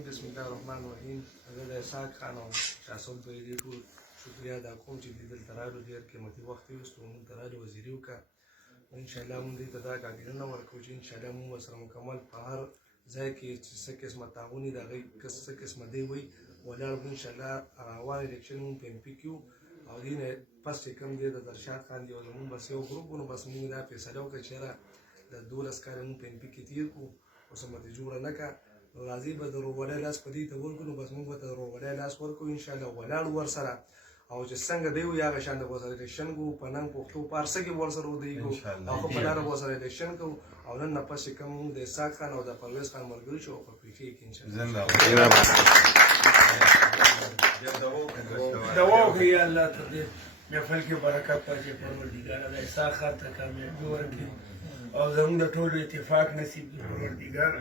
بسم الله الرحمن الرحیم. زه د اسحاق خان او شاسم په دې ټول شکریا ادا کوم چې دې دلته راغلو، ډېر قیمتي وخت یې ویستو، موږ ته راغلو وزیري وکړه. انشاءالله موږ دې ته دا کاګیدنه ورکوو چې انشاءالله موږ ورسره مکمل په هر ځای کې چې څه قسمه تعاون وي د هغې څه قسمه دی وي ولاړ به انشاءالله روان الیکشن موږ په MP کې وو او دې نه پس چې کوم دی د درشاد خان دی او زموږ بس یو ګروپ و، نو بس موږ دا فیصله وکړه چې یاره د 12 کاله موږ په MP کې تېر کړو، اوس همدې جوړه نه کړه. نو راځئ به د روغړی لاس په دې ته ورکړو، نو بس موږ به ته د روغړی لاس ورکړو انشاءالله، ولاړو ورسره او چې څنګه دی وي هغه شان د ورسره الیکشن کوو، په ننګ پښتو په هر څه کې ورسره ودرېږو او ښه په لاره به ورسره الیکشن کوو. او نن نه پس چې کوم موږ د اسحاق خان او د پرویز خان ملګري شو په پیښې کې انشاءالله دعا وکړئ یا الله ته دې محفل کې برکت واچوي، پروردګاره د اسحاق خان ته کامیابي ورکړي او زموږ د ټولو اتفاق نصیب کړي پروردګاره.